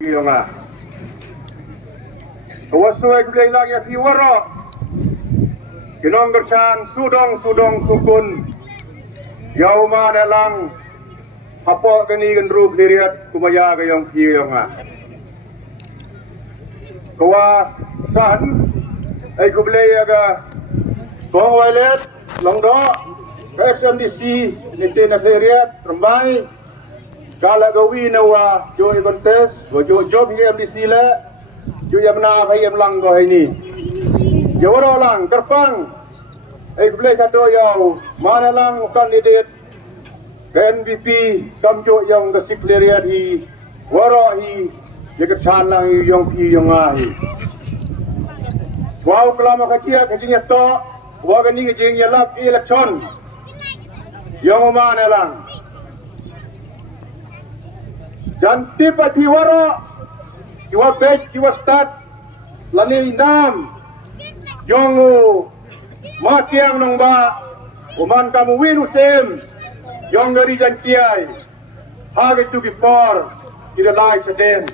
Yonga. Wasoi kulai lagi piwaro. Kinong gerchan sudong sukun. Yauma dalang apa kini gendru kliriat kumaya kayong Yonga. Kawas san ay kublay aga kong walet longdo XMDC niti na kliriat rambay kala gawi na wa jo contest wa jo job hi MDC la jo yamna phai yam lang go ni jo ro lang terpang ai play kado yau mana lang candidate NVP kam jo yang ga sikleriat hi waro hi jekat chan lang yong pi yong hi wow kelama kachia kajinya to wa ga ni jing yalap election yong mana lang janti pati waro kiwa page kiwa start lani nam yongu matiang nong ba uman kamu winu sem yong dari jantiai hage tu before ira lai chaden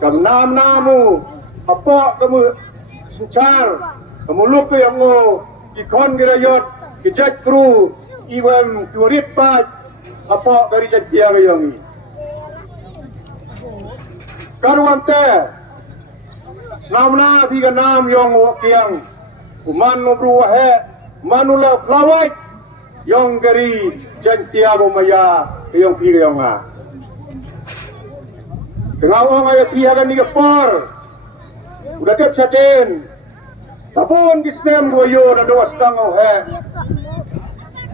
kam nam namu apa kamu sencar kamu luk ke yang ikon gerayot kijat kru iwem kurit pat apa dari jantia kayong ni karuan te senamna fi ganam yong wakiang uman nobru he manula flawai yong gari jantia bomaya kayong fi kayong nga ngawang ay fi hagan ni por udah tep saden tapon kisnem goyo na dawas tango he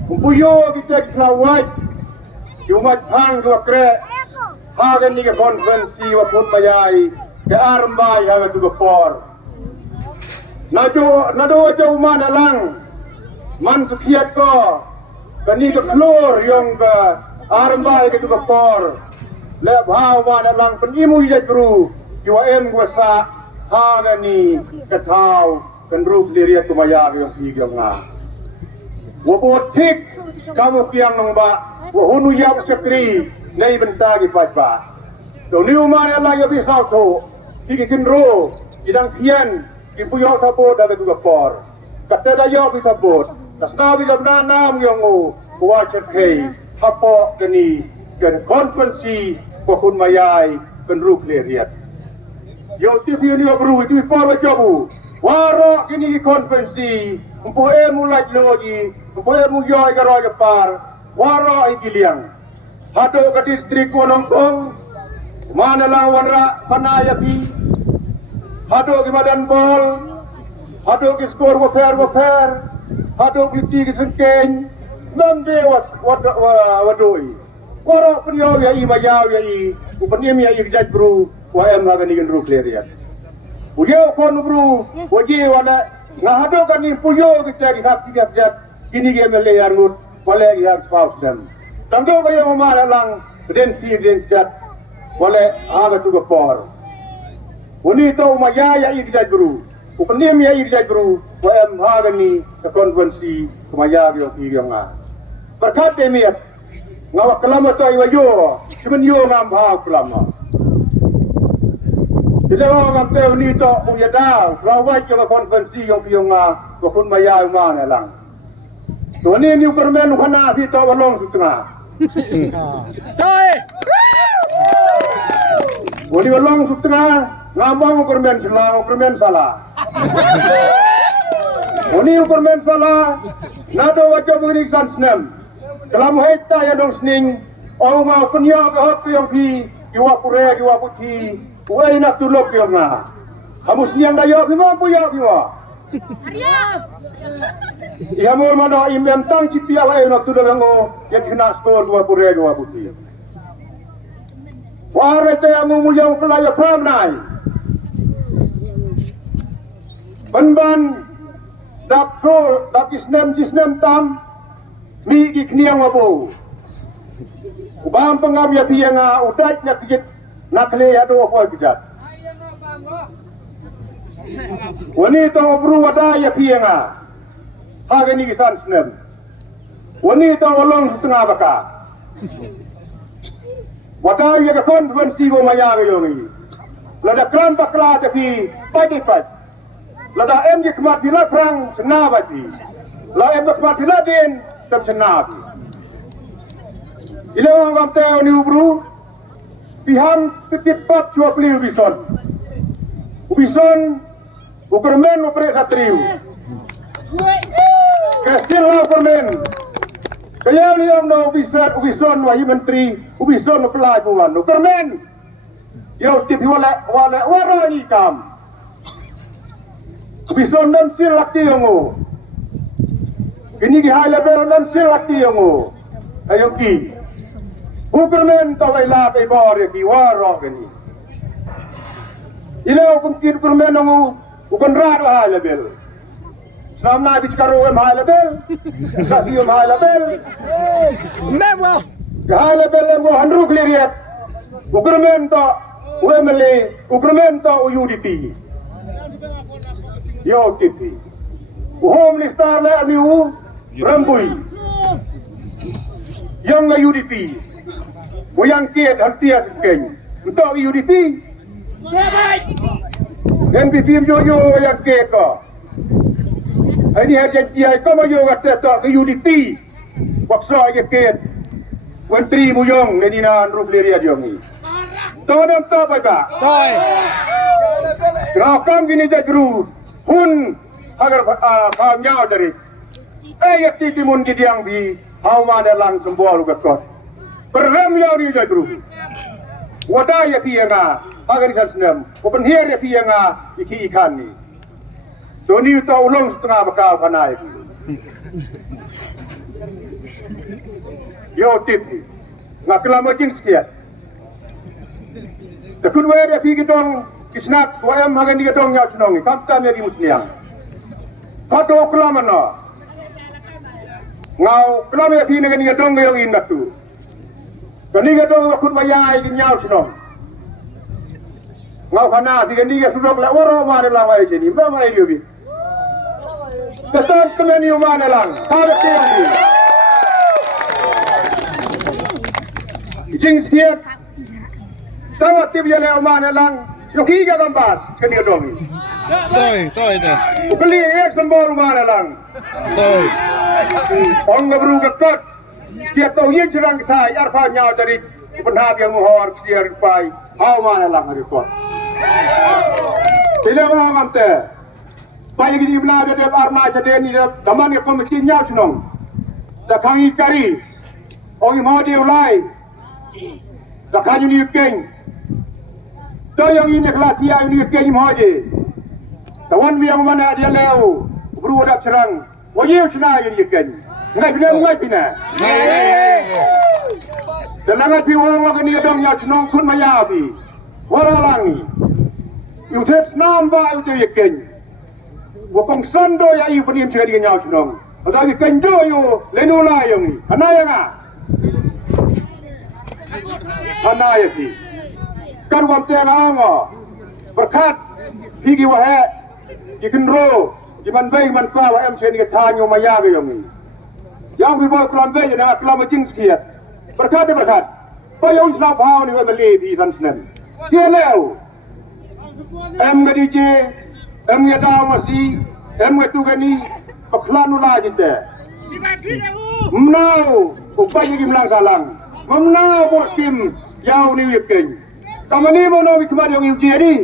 umpuyo kita flawai Jumat hang dua kre hagan ni ke konferensi wa pun mayai ke armbai hang tu gepor nado jauh mana lang man sekiat ko kani ke flor yang ke armbai ke tu gepor le bhau mana lang penimu je guru jua em gua sa hagan ni ke thau kan rup diriat kumaya yang higam nga wabot tik kamu kiang nong ba wahunu yap cakri nei bentagi pajba do niu mana lagi bisau to hikin ro idang pian kipuyo thapot daga tu gapor kata dayo bi thapot tasna bi gamna nam yongo kuwa chatkei hapo kani kan konferensi ko kun mayai kan ru kleriat yo sipi ni obru itu por jabu waro kini konferensi umpo mulai logi umpo yoy garoy par waro ay giliang hado ka distrik Wonongkong mana lang wanra panaya bi hado ki madan bol hado ki skor wafer hado ki tigi sengkeng nambe was wadoi waro penyo ya i mayaw ya i upanim ya i jaj bru wa em hagani gendru kleriat uyo kon bru waji wana ngahado kan ni puyo kita ki hak tiga jat kini ge mele yarngut wale yang spouse dem tangdo kayo mamala lang den pi den jat wale aga tu gapor uni to umaya i jaj bru upanim ya i jaj bru wa em hagani ke konferensi kumaya yo pi nga berkat demiat ngawa kelama to iwayo cuman yo ngam ha kelama Dilawa ngam te uni to uyada rawat ke konferensi yo pi nga ko kun maya ma na lang to ni ni kermen khana fi to walong sutengah tai wali walong sutengah ngabang kermen salah kermen salah wali kermen salah nado wajo begini san snem dalam haita ya dong sning au ma punya ke hot yang pi iwa pure iwa puti wei nak tulok yo nga hamus niang dayo bima puya bima Ia mor mana inventang cipia wae nak tu dengo ya kena skor 2 puti. Ware te amu muyang pelaya pram nai. Ban dap so dap isnem tam mi gi kniang wabu. Ubam pengam ya pianga udat nya kit nakle ado apa kijat. Wanita obru wada ya pianga. Haga ni kisan snem. Wanita walong setengah baka. Wadah ia ke konferensi Maya ke yongi. Lada klan bakla tapi padi. Lada em je kemat bila perang senabati. La em kemat bila den tam senabi. Ila orang kamte ni ubru piham titit pat cua peli ubison. Ubison ukermen upre satriu. Kasih lah ukermen. Kaya liang na ubison wahi menteri ubison pelai buan ukermen. Yo tipi wala ni kam. Ubison dan silakti yongo. Ini ki high level dan silakti yongo. Ayo ki. Ukermen tawai la kai bor ki waro gani. Ila ukermen yongo ukon rado high level. Sama bicara high level, kasih high level. Memo. High level yang handru keliriat. Ukermen to UMLA, Ukermen to UDP. Yo UDP. Home Minister le aniu rambui. Yang UDP. Yang kiat hantia sekeng. Untuk UDP. NPP yo yang kiat ko. Ini janji ai kau mahu kata tak ke UDP. Waksa ai ket. Menteri muyong ni nan rup leria jong ni. Tahu dan tahu apa? Toi. Rakam gini jagru. Hun agar kau nyau dari. Ayat timun kidiang bi. Hau mana lang sembual ugat. Perlam yau ni jagru. Wadah ya pianga. Agar isan senam. Open here ya pianga iki ikan ni. Doni itu ulang setengah bakal panai. Yo tipi, nak kelama jin sekian. Tekun wae dia pergi dong isnat, wae makan dia dong nyau cenongi. Kamptam ya di musliang. Kado kelama no. Ngau kelama ya pergi dengan dia dong yang ingat tu. Kani dia dong akut maya ingin nyau cenong. Ngau kana pergi dia sudah kelak waro mana lawai sini. Mbak mai dia bi. Ketan kemeni umana lang. Tarik dia ni. Jing sekian. Tawat tiap jalan umana lang. Yoki ka gambas. Sekali dong ni. Toi. Ukeli ek sembol umana lang. Toi. Orang ngabru kekat. Sekian tahu yang cerang kita. Arpa nyau dari penhab yang muhor. Kesiar pai. Hau umana lang hari kuat. Tidak mahu ngamte. Pai gini benar dia arna sedih ni daman yang pemikin nyau senong. Dah kangi kari. Orang mau dia ulai. Dah kanyu ni keng. Tahu yang ini kelatian ini keng mau je. Tawan biang mana dia leu. Buru dah cerang. Wajib cina ini keng. Ngai pina. Dalam pi orang ni dong nyau senong kun mayabi. Waralangi. Yusef namba itu keng. Wapang sando ya ibu ni mencari nyau cenong. Ada kenjo yo lenula yang ni. Anaya nga. Anaya pi. Karwan tiang amo. Berkat pigi wahe. Ikenro. Jiman bayi man pa wa MC ni ketanyo maya yang ni. Yang bibo kelam bayi na kelam jing sekiat. Berkat. Payung snap hau ni wa melebi san senem. Dia leu. MGDJ Dah masih, tu gani, peklanu lah kita. Menau, upaya kita melang salang. Menau bos kim, yau ni weekend. Kamu ni mau nabi kemari yang uji ni?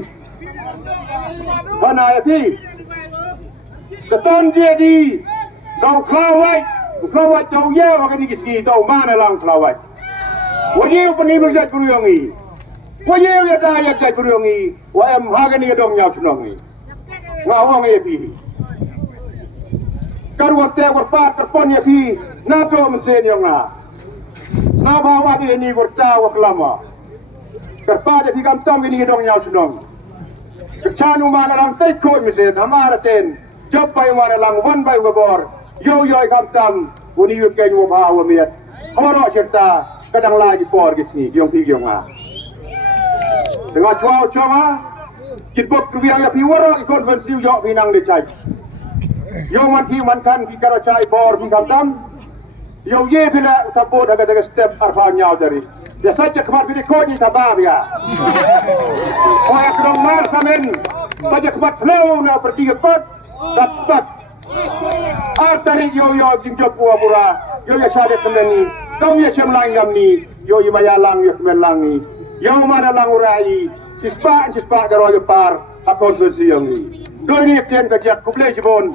Mana api? Keton jadi, kau kelawat jauh ya, wakan ni kisah tahu mana lang kelawat. Wajib peni berjat guru yang ni. Wajib ya dah ya jat guru yang ni. Wajib hagan ni dong nyau senong ni. Ngawang ya pi. Karuan teh berpat terpon ya pi. Nato mesin yang ngah. Sabawa di ini berta waklama. Kerpat ya pi kamtam ini dong nyau senong. Kecanu mana lang teko mesin amara ten. Jopai mana lang wan bay wabor. Yo kamtam uni yuken wabha wamiat. Horo cerita kadang lagi por gisni yang pi yang ngah. Tengah cuaca Kibot rupiah ya piwara konvensi yo pinang lecai. Yo man kan pikara cai bor pikam tam. Yo ye bila tabot daga step arfa nyau dari. ya saja kemat bidi ko ni tabab ya ko ya krong mar samen pada kemat flow na bertiga kot dat spat artari yo jing job wa mura yo ya sade kemeni dong ya chem lang ngam ni yo maya lang yo kemen lang ni yo mana lang urai sispa garo yo par akon bersiang ni doi ni tien ka jak kuble jibon